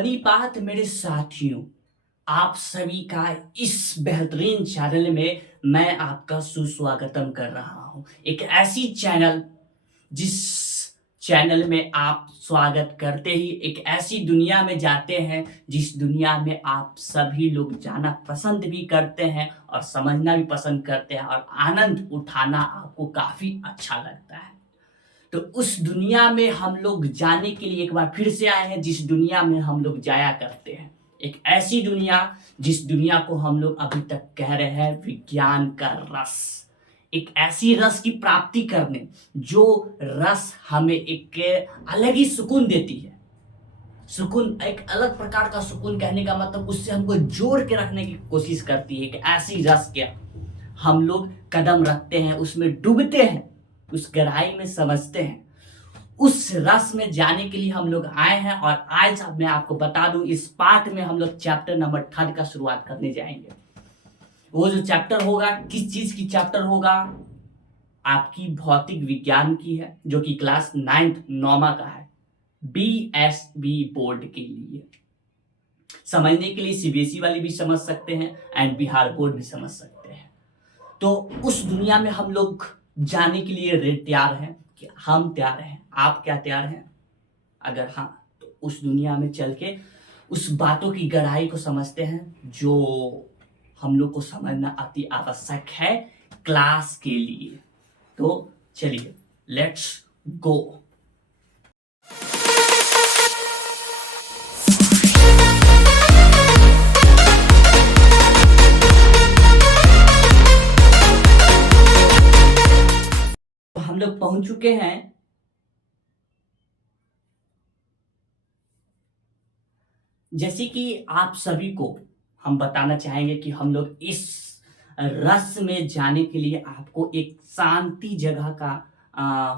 बनी बात मेरे साथियों, आप सभी का इस बेहतरीन चैनल में मैं आपका सुस्वागतम कर रहा हूं। एक ऐसी चैनल जिस चैनल में आप स्वागत करते ही एक ऐसी दुनिया में जाते हैं जिस दुनिया में आप सभी लोग जाना पसंद भी करते हैं और समझना भी पसंद करते हैं और आनंद उठाना आपको काफी अच्छा लगता है। तो उस दुनिया में हम लोग जाने के लिए एक बार फिर से आए हैं जिस दुनिया में हम लोग जाया करते हैं। एक ऐसी दुनिया जिस दुनिया को हम लोग अभी तक कह रहे हैं विज्ञान का रस। एक ऐसी रस की प्राप्ति करने जो रस हमें एक अलग ही सुकून देती है। सुकून एक अलग प्रकार का सुकून कहने का मतलब उससे हमको जोड़ के रखने की कोशिश करती है। एक ऐसी रस के हम लोग कदम रखते हैं, उसमें डूबते हैं, उस गहराई में समझते हैं। उस रस में जाने के लिए हम लोग आए हैं और आज मैं आपको बता दूं इस पार्ट में हम लोग चैप्टर नंबर 3 का शुरुआत करने जाएंगे। वो जो चैप्टर होगा किस चीज की चैप्टर होगा? आपकी भौतिक विज्ञान की है, जो कि क्लास 9th का है। BSB बोर्ड के लिए समझने के लिए सीबीएसई वाले भी समझ सकते हैं एंड बिहार बोर्ड भी समझ सकते हैं। तो उस दुनिया में हम लोग जाने के लिए तैयार हैं कि हम तैयार हैं। आप क्या तैयार हैं? अगर हाँ तो उस दुनिया में चल के उस बातों की गहराई को समझते हैं जो हम लोग को समझना अति आवश्यक है क्लास के लिए। तो चलिए लेट्स गो। हम लोग पहुंच चुके हैं जैसे कि आप सभी को हम बताना चाहेंगे कि हम लोग इस रस में जाने के लिए आपको एक शांति जगह का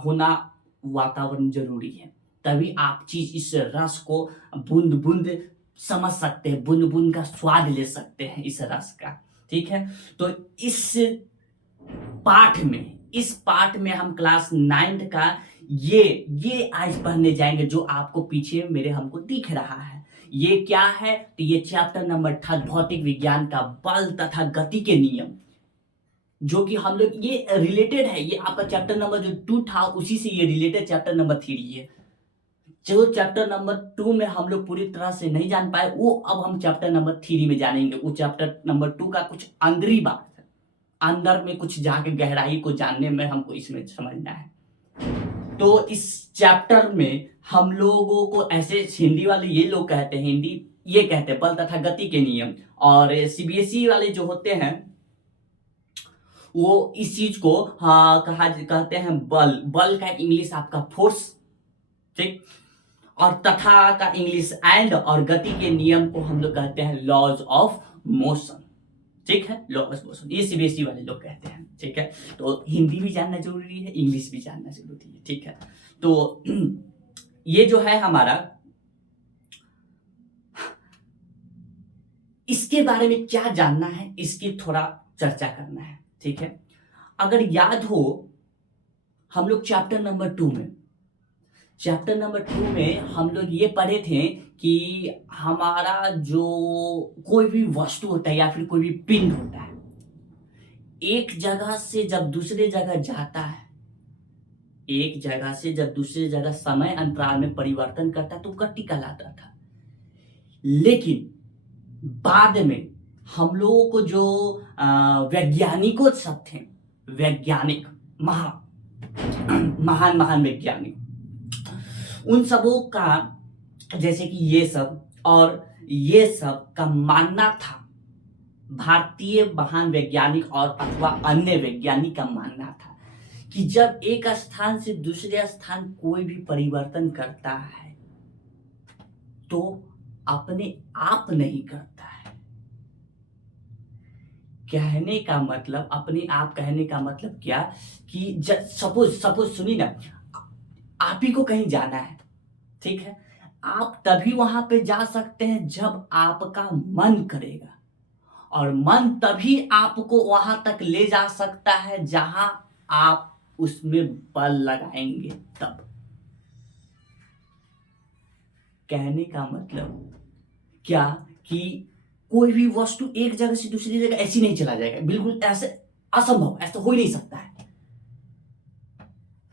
होना वातावरण जरूरी है। तभी आप चीज इस रस को बूंद बूंद समझ सकते हैं, बूंद बूंद का स्वाद ले सकते हैं इस रस का। ठीक है, तो इस पाठ में हम क्लास 9th का ये आज पढ़ने जाएंगे जो आपको पीछे मेरे हमको दिख रहा है। ये क्या है? तो ये चैप्टर नंबर 3 भौतिक विज्ञान का बल तथा गति के नियम, जो कि हम लोग ये रिलेटेड है। ये आपका चैप्टर नंबर जो 2 था उसी से ये रिलेटेड चैप्टर नंबर 3 है। जो चैप्टर नंबर 2 में हम लोग पूरी तरह से नहीं जान पाए वो अब हम चैप्टर नंबर 3 में जानेंगे। वो चैप्टर नंबर 2 का कुछ अंदरी बात है, अंदर में कुछ जाके गहराई को जानने में हमको इसमें समझना है। तो इस चैप्टर में हम लोगों को ऐसे हिंदी वाले ये लोग कहते हैं, हिंदी ये कहते हैं बल तथा गति के नियम, और सीबीएसई वाले जो होते हैं वो इस चीज को कहते हैं बल का इंग्लिश आपका फोर्स, ठीक, और तथा का इंग्लिश एंड, और गति के नियम को हम लोग कहते हैं लॉज ऑफ मोशन। ठीक है, लॉज ऑफ मोशन ये सीबीएसई वाले लोग कहते हैं। ठीक है, तो हिंदी भी जानना जरूरी है, इंग्लिश भी जानना जरूरी है। ठीक है, तो ये जो है हमारा, इसके बारे में क्या जानना है इसकी थोड़ा चर्चा करना है। ठीक है, अगर याद हो हम लोग चैप्टर नंबर 2 में हम लोग ये पढ़े थे कि हमारा जो कोई भी वस्तु होता है या फिर कोई भी पिंड होता है, एक जगह से जब दूसरे जगह जाता है, एक जगह से जब दूसरे जगह समय अंतराल में परिवर्तन करता है तो गति कहलाता था। लेकिन बाद में हम लोगों को जो वैज्ञानिकों सब थे, वैज्ञानिक महान वैज्ञानिक, उन सबों का जैसे कि ये सब का मानना था, भारतीय महान वैज्ञानिक और अथवा अन्य वैज्ञानिक का मानना था कि जब एक स्थान से दूसरे स्थान कोई भी परिवर्तन करता है तो अपने आप नहीं करता है। कहने का मतलब, अपने आप कहने का मतलब क्या कि सपोज सुनी ना, आप ही को कहीं जाना है, ठीक है, आप तभी वहां पे जा सकते हैं जब आपका मन करेगा, और मन तभी आपको वहां तक ले जा सकता है जहां आप उसमें बल लगाएंगे तब। कहने का मतलब क्या कि कोई भी वस्तु एक जगह से दूसरी जगह ऐसी नहीं चला जाएगा, बिल्कुल ऐसे असंभव, ऐसा हो ही नहीं सकता है।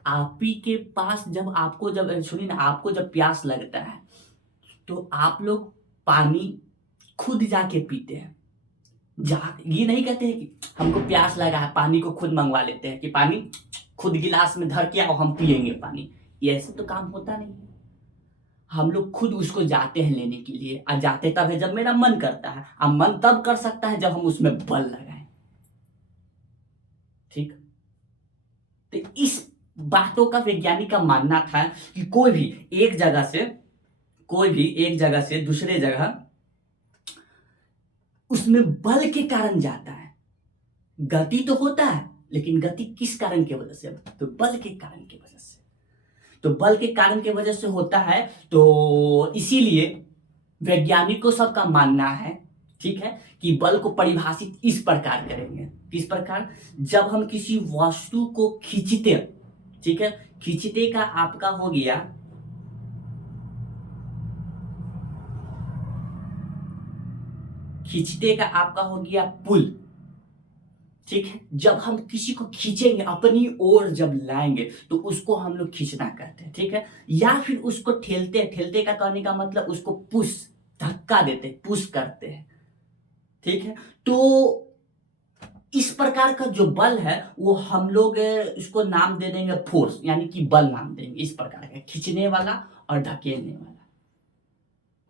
आप ही के पास जब आपको जब सुनिए ना, आपको जब प्यास लगता है तो आप लोग पानी खुद जाके पीते हैं। ये नहीं कहते हैं कि हमको प्यास लगा है, पानी को खुद मंगवा लेते हैं कि पानी खुद गिलास में धर के आओ हम पियेंगे पानी। ये ऐसे तो काम होता नहीं है। हम लोग खुद उसको जाते हैं लेने के लिए, और जाते तब है जब मेरा मन करता है, और मन तब कर सकता है जब हम उसमें बल लगाएं। ठीक। तो इस बातों का वैज्ञानिक का मानना था कि कोई भी एक जगह से दूसरे जगह उसमें बल के कारण जाता है। गति तो होता है, लेकिन गति किस कारण की वजह से? तो बल के कारण की वजह से। तो बल के कारण की वजह से होता है, तो इसीलिए वैज्ञानिकों सबका मानना है, ठीक है, कि बल को परिभाषित इस प्रकार करेंगे। किस प्रकार? जब हम किसी वस्तु को खींचते, ठीक है, खींचते का आपका हो गया, खींचते का आपका हो गया पुल। ठीक है, जब हम किसी को खींचेंगे, अपनी ओर जब लाएंगे, तो उसको हम लोग खींचना कहते हैं। ठीक है, या फिर उसको ठेलते हैं। ठेलते का कहने का मतलब उसको पुश, धक्का देते हैं, पुश करते हैं। ठीक है, तो इस प्रकार का जो बल है वो हम लोग इसको नाम दे देंगे फोर्स, यानी कि बल नाम देंगे। इस प्रकार का खींचने वाला और धकेलने वाला।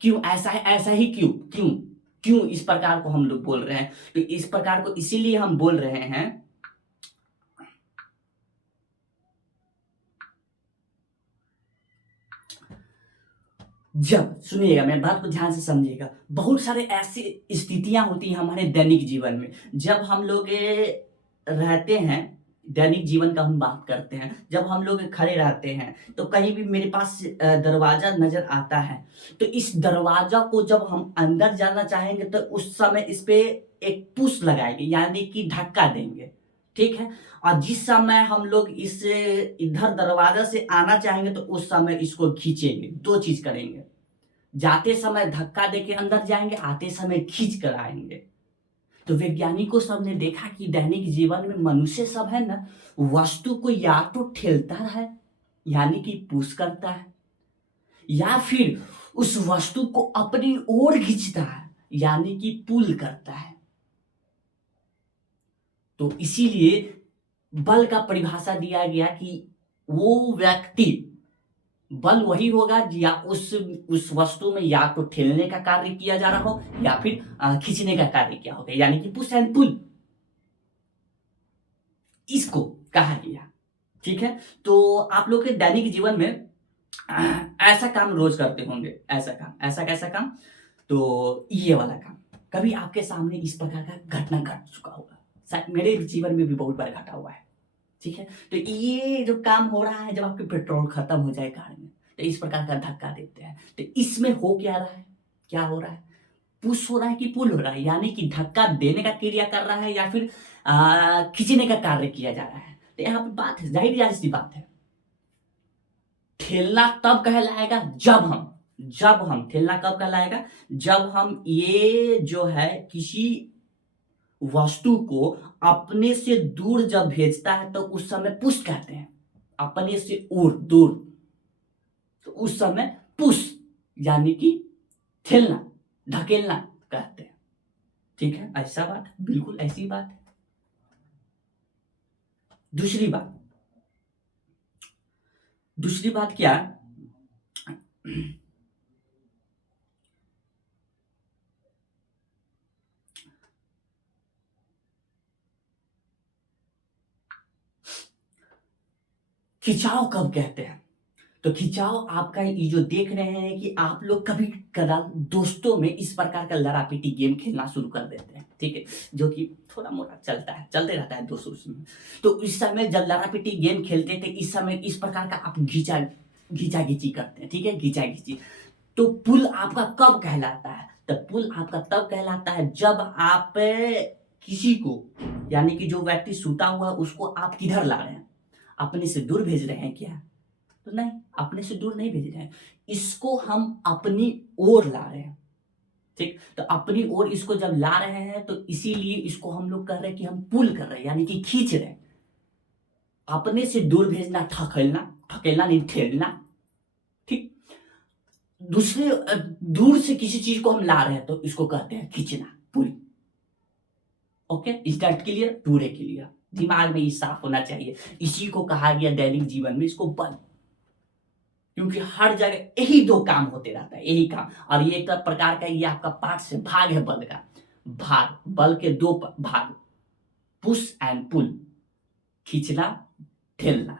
क्यों ऐसा है? ऐसा ही क्यों क्यों क्यों इस प्रकार को हम लोग बोल रहे हैं? तो इस प्रकार को इसीलिए हम बोल रहे हैं, जब सुनिएगा, मेरी बात को ध्यान से समझिएगा, बहुत सारे ऐसी स्थितियां होती हैं हमारे दैनिक जीवन में, जब हम लोग रहते हैं, दैनिक जीवन का हम बात करते हैं, जब हम लोग खड़े रहते हैं तो कहीं भी मेरे पास दरवाजा नजर आता है, तो इस दरवाजा को जब हम अंदर जाना चाहेंगे तो उस समय इस पे एक पुश लगाएंगे, यानी कि धक्का देंगे। ठीक है, और जिस समय हम लोग इस इधर दरवाजा से आना चाहेंगे तो उस समय इसको खींचेंगे। दो चीज करेंगे, जाते समय धक्का देके अंदर जाएंगे, आते समय खींच कर आएंगे। तो वैज्ञानिकों सब ने देखा कि दैनिक जीवन में मनुष्य सब है ना, वस्तु को या तो ठेलता है, यानी कि पुश करता है, या फिर उस वस्तु को अपनी ओर खींचता है, यानी कि पुल करता है। तो इसीलिए बल का परिभाषा दिया गया कि वो व्यक्ति, बल वही होगा या उस वस्तु में या तो ठेलने का कार्य किया जा रहा हो या फिर खींचने का कार्य किया होगा, यानी कि पुश एंड पुल, इसको कहा गया। ठीक है, तो आप लोग के दैनिक जीवन में ऐसा काम रोज करते होंगे। ऐसा काम, ऐसा कैसा काम? तो ये वाला काम कभी आपके सामने इस प्रकार का घटना घट चुका होगा, शायद मेरे जीवन में भी बहुत बार घटा हुआ है। ठीक है, तो ये जो काम हो रहा है, जब आपके पेट्रोल खत्म हो जाए कार में, तो इस प्रकार का धक्का देते हैं। तो इसमें हो क्या रहा है? क्या हो रहा है? पुश हो रहा है कि पुल हो रहा है? यानी कि धक्का देने का क्रिया कर रहा है या फिर खींचने का कार्य किया जा रहा है? तो यहाँ पे बात है, जाहिर सी बात है, ठेलना तब कहलाएगा जब हम ठेलना कब कहलाएगा? जब हम ये जो है किसी वस्तु को अपने से दूर जब भेजता है तो उस समय पुश कहते हैं। अपने से दूर, तो उस समय पुश, यानी कि ठेलना, धकेलना कहते हैं। ठीक है, ऐसा बात, बिल्कुल ऐसी बात है। दूसरी बात क्या? खिंचाव कब कहते हैं? तो खिंचाव आपका ये जो देख रहे हैं कि आप लोग कभी कदा दोस्तों में इस प्रकार का लड़ापीटी गेम खेलना शुरू कर देते हैं। ठीक है, जो कि थोड़ा मोटा चलते रहता है दोस्तों में। तो इस समय जब लड़ापीटी गेम खेलते थे, इस समय इस प्रकार का आप घींचा घींची करते हैं। ठीक है, घींचा घींची। तो पुल आपका कब कहलाता है? तो पुल आपका तब कहलाता है जब आप किसी को, यानी कि जो व्यक्ति सूता हुआ है उसको आप किधर ला रहे हैं? अपने से दूर भेज रहे हैं क्या? तो नहीं, अपने से दूर नहीं भेज रहे हैं, इसको हम अपनी ओर ला रहे हैं। ठीक, तो अपनी ओर इसको जब ला रहे हैं तो इसीलिए इसको हम लोग कह रहे हैं कि हम पुल कर रहे हैं, यानी कि खींच रहे हैं। अपने से दूर भेजना ठकेलना, ठकेलना नहीं ठेलना। ठीक, दूसरे दूर से किसी चीज को हम ला रहे हैं तो इसको कहते हैं खींचना, पुल। ओके, स्टार्ट क्लियर, पूरे क्लियर, दिमाग में ये साफ होना चाहिए। इसी को कहा गया दैनिक जीवन में इसको बल, क्योंकि हर जगह यही दो काम होते रहता है, यही काम। और ये एक प्रकार का ये आपका पार्ट से भाग है बल का। भाग, बल के दो भाग, पुश एंड पुल, खींचना ठेलना।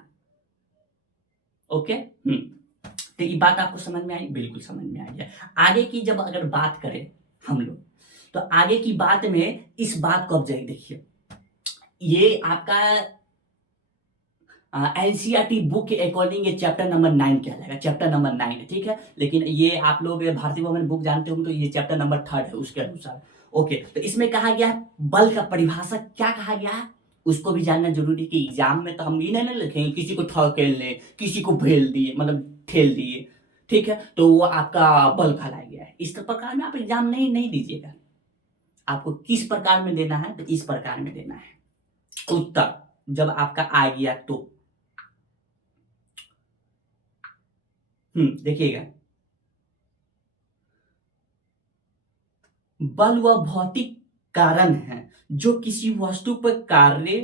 ओके, तो ये बात आपको समझ में आई? बिल्कुल समझ में आई है। आगे की जब अगर बात करें हम लोग, तो आगे की बात में इस बात को अब जाए देखिए, ये आपका एनसीईआरटी बुक के अकॉर्डिंग ये चैप्टर नंबर 9 कहलाएगा, चैप्टर नंबर 9 है, ठीक है। लेकिन ये आप लोग भारतीय भवन बुक जानते होंगे तो ये चैप्टर नंबर 3 है उसके अनुसार। ओके, तो इसमें कहा गया है बल का परिभाषा क्या कहा गया है उसको भी जानना जरूरी है कि एग्जाम में तो हम ये नहीं लिखेंगे किसी को ठकेल ले, किसी को भेल दिए, मतलब ठेल दिए, ठीक है, तो वो आपका बल कहलाया गया है। इस प्रकार में आप एग्जाम नहीं नहीं दीजिएगा। आपको किस प्रकार में देना है, तो इस प्रकार में देना है उत्तर जब आपका आ गया तो। देखिएगा, बल वह भौतिक कारण है जो किसी वस्तु पर कार्य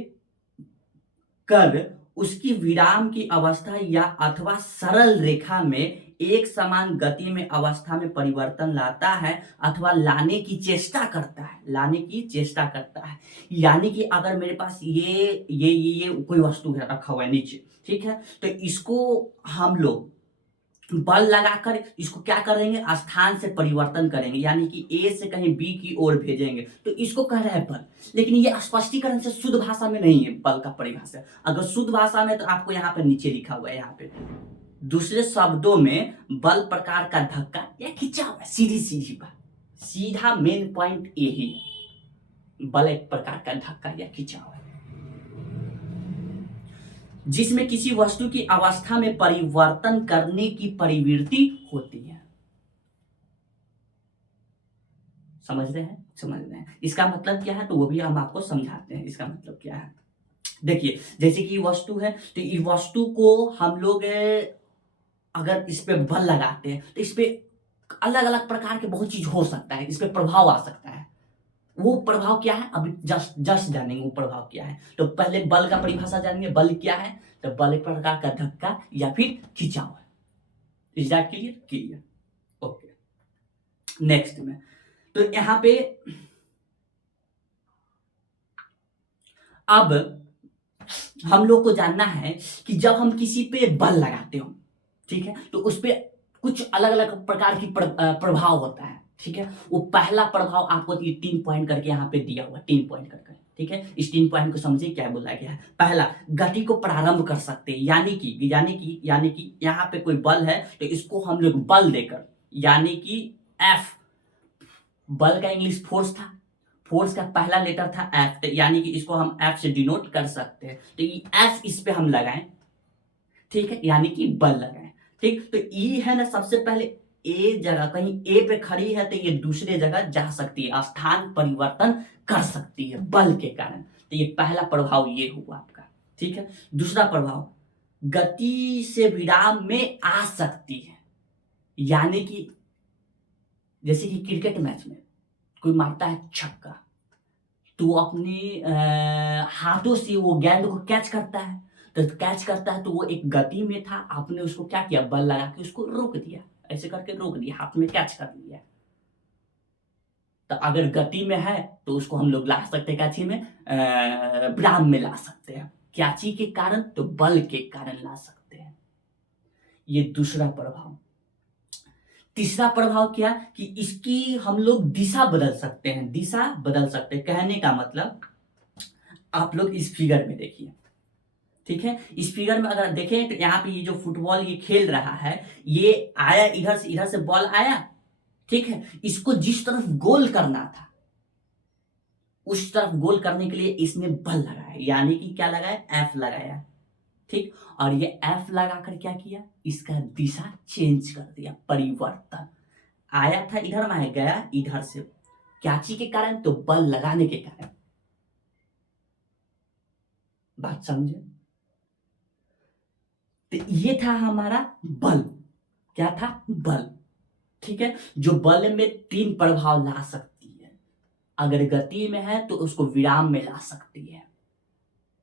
कर उसकी विराम की अवस्था या अथवा सरल रेखा में एक समान गति में अवस्था में परिवर्तन लाता है अथवा लाने की चेष्टा करता है, लाने की चेष्टा करता है। यानी कि अगर मेरे पास ये कोई वस्तु है रखा हुआ है नीचे, ठीक है, तो इसको हम लोग बल लगाकर इसको क्या करेंगे, स्थान से परिवर्तन करेंगे, यानी कि ए से कहीं बी की ओर भेजेंगे, तो इसको कह रहा है बल। लेकिन ये स्पष्टीकरण से शुद्ध भाषा में नहीं है बल का परिभाषा। अगर शुद्ध भाषा में तो आपको यहाँ पे नीचे लिखा हुआ है, यहाँ पे दूसरे शब्दों में बल प्रकार का धक्का या खिंचाव है, सीधी सीधी बात, सीधा मेन पॉइंट यही है, बल एक प्रकार का धक्का या खिंचाव है जिसमें किसी वस्तु की अवस्था में परिवर्तन करने की प्रवृत्ति होती है। समझ रहे हैं? समझ रहे हैं। इसका मतलब क्या है तो वो भी हम आपको समझाते हैं इसका मतलब क्या है। देखिए, जैसे कि वस्तु है तो इस वस्तु को हम लोग अगर इस पे बल लगाते हैं तो इस पे अलग अलग प्रकार के बहुत चीज हो सकता है, इस पे प्रभाव आ सकता है। वो प्रभाव क्या है अभी जस्ट जस्ट जानेंगे वो प्रभाव क्या है। तो पहले बल का परिभाषा जानेंगे, बल क्या है, तो बल एक प्रकार का धक्का या फिर खिंचाव है। Is that clear? Clear, okay. Next में तो यहां पे अब हम लोग को जानना है कि जब हम किसी पे बल लगाते हो, ठीक है, तो उस पे कुछ अलग अलग प्रकार की प्रभाव होता है, ठीक है। वो पहला प्रभाव आपको ये 3 पॉइंट करके यहाँ पे दिया हुआ, 3 पॉइंट करके, ठीक है। इस 3 पॉइंट को समझिए क्या बोला गया है। पहला, गति को प्रारंभ कर सकते हैं, यानी कि यहाँ पे कोई बल है तो इसको हम लोग बल देकर, यानी कि एफ, बल का इंग्लिश फोर्स था, फोर्स का पहला लेटर था एफ, यानी कि इसको हम एफ से डिनोट कर सकते हैं। तो ये एफ इस पे हम लगाएं, ठीक है, यानी कि बल लगाएं, ठीक। तो ई है ना, सबसे पहले ए जगह कहीं ए पे खड़ी है तो ये दूसरे जगह जा सकती है, स्थान परिवर्तन कर सकती है बल के कारण। तो ये पहला प्रभाव ये हुआ आपका, ठीक है। दूसरा प्रभाव, गति से विराम में आ सकती है, यानी कि जैसे कि क्रिकेट मैच में कोई मारता है छक्का तो अपने हाथों से वो गेंद को कैच करता है, तो कैच करता है तो वो एक गति में था, आपने उसको क्या किया, बल लगा के उसको रोक दिया, ऐसे करके रोक दिया, हाथ में कैच कर लिया। तो अगर गति में है तो उसको हम लोग ला सकते हैं कैची में, विराम में ला सकते हैं, कैची के कारण, तो बल के कारण ला सकते हैं। ये दूसरा प्रभाव। तीसरा प्रभाव क्या कि इसकी हम लोग दिशा बदल सकते हैं, दिशा बदल सकते हैं। कहने का मतलब आप लोग इस फिगर में देखिए, ठीक है, इस फिगर में अगर देखें तो यहाँ पे ये जो फुटबॉल ये खेल रहा है, ये आया इधर से बॉल आया, ठीक है, इसको जिस तरफ गोल करना था उस तरफ गोल करने के लिए इसने बल लगाया, यानी कि क्या लगाया, एफ लगाया, ठीक। और ये एफ लगाकर क्या किया, इसका दिशा चेंज कर दिया, परिवर्तन। आया था इधर, मैं गया इधर से। क्या चीज के कारण? तो बल लगाने के कारण। बात समझे? तो ये था हमारा बल। क्या था? बल। ठीक है, जो बल में तीन प्रभाव ला सकती है। अगर गति में है तो उसको विराम में ला सकती है।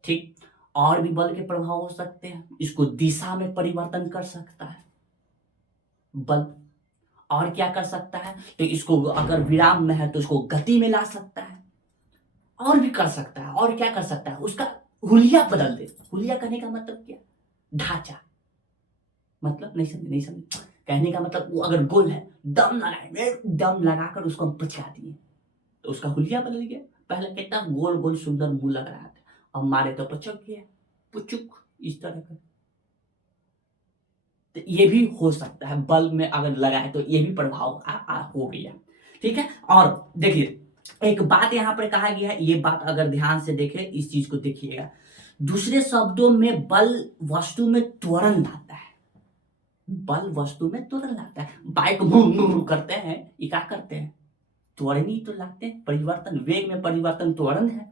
ठीक। और भी बल के प्रभाव हो सकते हैं, इसको दिशा में परिवर्तन कर सकता है बल। और क्या कर सकता है? तो इसको अगर विराम में है तो उसको गति में ला सकता है। और भी कर सकता है। और क्या कर सकता है? उसका हुलिया बदल दे। हुलिया कहने का मतलब क्या? ढांचा। मतलब नहीं समझे? नहीं समझे? कहने का मतलब वो अगर गोल है, दम लगाए, दम लगाकर उसको हम पचका दिए तो उसका हुलिया बदल गया। पहले कितना गोल गोल सुंदर मुंह लग रहा था, अब मारे तो पचक गया, पुचुक, इस तरह का। तो ये भी हो सकता है, बल में अगर लगाए तो ये भी प्रभाव हो गया। ठीक है। और देखिए, एक बात यहां पर कहा गया है, ये बात अगर ध्यान से देखें, इस चीज को देखिएगा। दूसरे शब्दों में बल वस्तु में त्वरण लाता है। बल वस्तु में त्वरण लाता है। बाइक भूम भूम करते हैं, ये क्या करते हैं? त्वरण ही तो लाते हैं। परिवर्तन, वेग में परिवर्तन त्वरण है।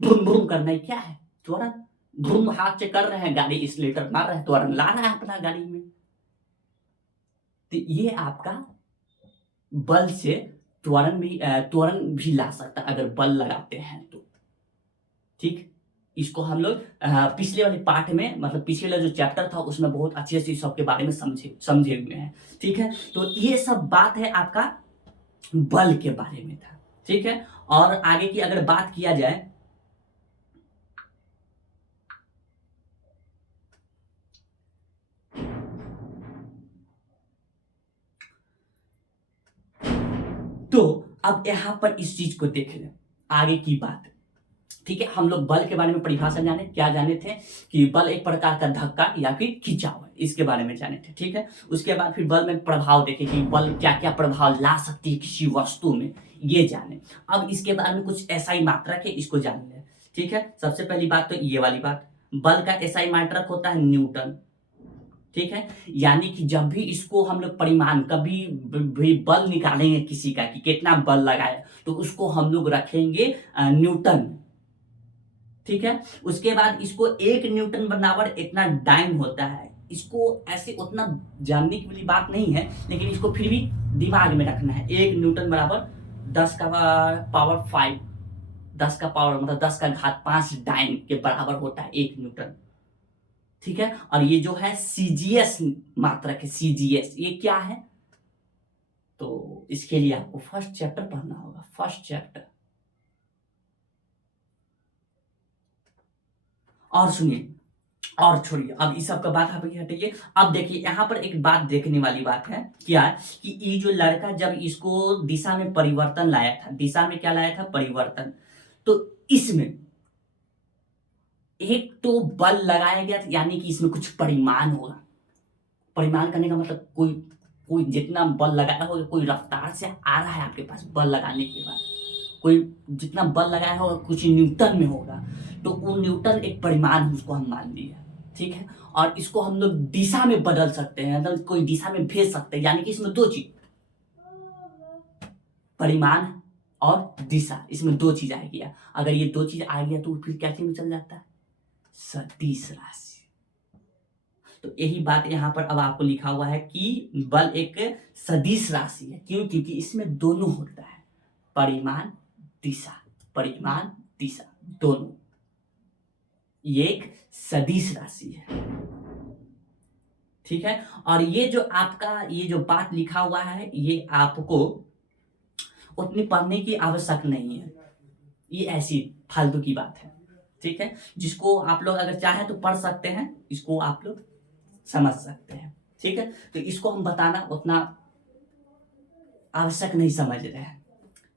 भूम भूम करना ही क्या है? त्वरण। भूम हाथ से कर रहे हैं, गाड़ी एक्सीलेटर मार रहे हैं, त्वरण ला रहा है अपना गाड़ी में। तो ये आपका बल से त्वरण भी ला सकता है अगर बल लगाते हैं तो। ठीक। इसको हम लोग पिछले वाले पार्ट में, मतलब पिछले वाला जो चैप्टर था उसमें बहुत अच्छे से सबके बारे में समझे हुए हैं। ठीक है। तो ये सब बात है आपका बल के बारे में था। ठीक है। और आगे की अगर बात किया जाए, तो अब यहां पर इस चीज को देख लें, आगे की बात। ठीक है, हम लोग बल के बारे में परिभाषा जाने, क्या जाने थे कि बल एक प्रकार का धक्का या फिर खिंचाव है, इसके बारे में जाने थे। ठीक है। उसके बाद फिर बल में प्रभाव देखे कि बल क्या क्या प्रभाव ला सकती है किसी वस्तु में, ये जाने। अब इसके बारे में कुछ ऐसा ही मात्रक है, इसको जान लें। ठीक है। सबसे पहली बात तो ये वाली बात, बल का ऐसा ही मात्रक होता है न्यूटन। ठीक है। यानी कि जब भी इसको हम लोग परिमाण, कभी भी बल निकालेंगे किसी का कि कितना बल लगाए, तो उसको हम लोग रखेंगे न्यूटन में। ठीक है। उसके बाद इसको 1 न्यूटन बराबर इतना डाइन होता है। इसको ऐसे उतना जानने की वाली बात नहीं है, लेकिन इसको फिर भी दिमाग में रखना है। 1 न्यूटन बराबर 10 का पावर 5, 10 का पावर मतलब 10 का घात 5 डाइन के बराबर होता है 1 न्यूटन। ठीक है। और ये जो है सीजीएस मात्रक है, सीजीएस ये क्या है? तो इसके लिए आपको फर्स्ट चैप्टर पढ़ना होगा, फर्स्ट चैप्टर। और सुनिए, और छोड़िए, अब इस सब का बात आप हटाइए। अब देखिए, यहाँ पर एक बात देखने वाली बात है, क्या है कि ये जो लड़का जब इसको दिशा में परिवर्तन लाया था, दिशा में क्या लाया था? परिवर्तन। तो इसमें एक तो बल लगाया गया था, यानी कि इसमें कुछ परिमाण होगा। परिमाण करने का मतलब कोई कोई जितना बल लगाया होगा, कोई रफ्तार से आ रहा है आपके पास बल लगाने के बाद, कोई जितना बल लगाया होगा कुछ न्यूटन में होगा, तो वो न्यूटन एक परिमाण उसको हम मान लिया। ठीक है। और इसको हम लोग दिशा में बदल सकते हैं, मतलब कोई दिशा में भेज सकते हैं, यानी कि इसमें दो चीज, परिमाण और दिशा, इसमें दो चीज आ गया। अगर ये दो चीज आ गया तो फिर क्या चीज में चल जाता है? सदिश राशि। तो यही बात यहाँ पर अब आपको लिखा हुआ है कि बल एक सदिश राशि है। क्यों? क्योंकि इसमें दोनों होता है, परिमाण दिशा, परिमाण दिशा दोनों। ये एक सदिश राशि है। ठीक है। और ये जो आपका ये जो बात लिखा हुआ है, ये आपको उतनी पढ़ने की आवश्यक नहीं है, ये ऐसी फालतू की बात है। ठीक है। जिसको आप लोग अगर चाहे तो पढ़ सकते हैं, इसको आप लोग समझ सकते हैं। ठीक है। तो इसको हम बताना उतना आवश्यक नहीं समझ रहे हैं।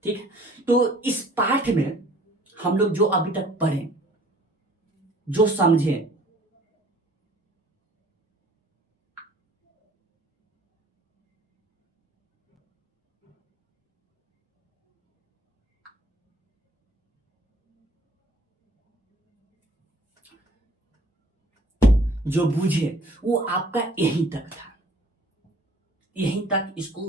ठीक है। तो इस पाठ में हम लोग जो अभी तक पढ़े, जो समझे, जो बूझे, वो आपका यहीं तक था, यहीं तक। इसको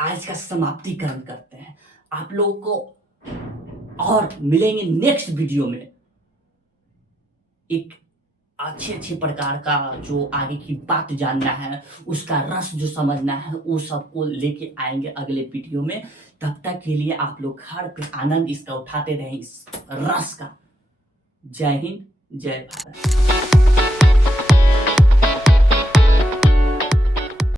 आज का समाप्तिकरण करते हैं। आप लोगों को और मिलेंगे नेक्स्ट वीडियो में एक अच्छे प्रकार का जो आगे की बात जानना है, उसका रस जो समझना है, वो सबको लेके आएंगे अगले वीडियो में। तब तक के लिए आप लोग घर पे आनंद इसका उठाते रहें, इस रस का। जय हिंद, जय भारत।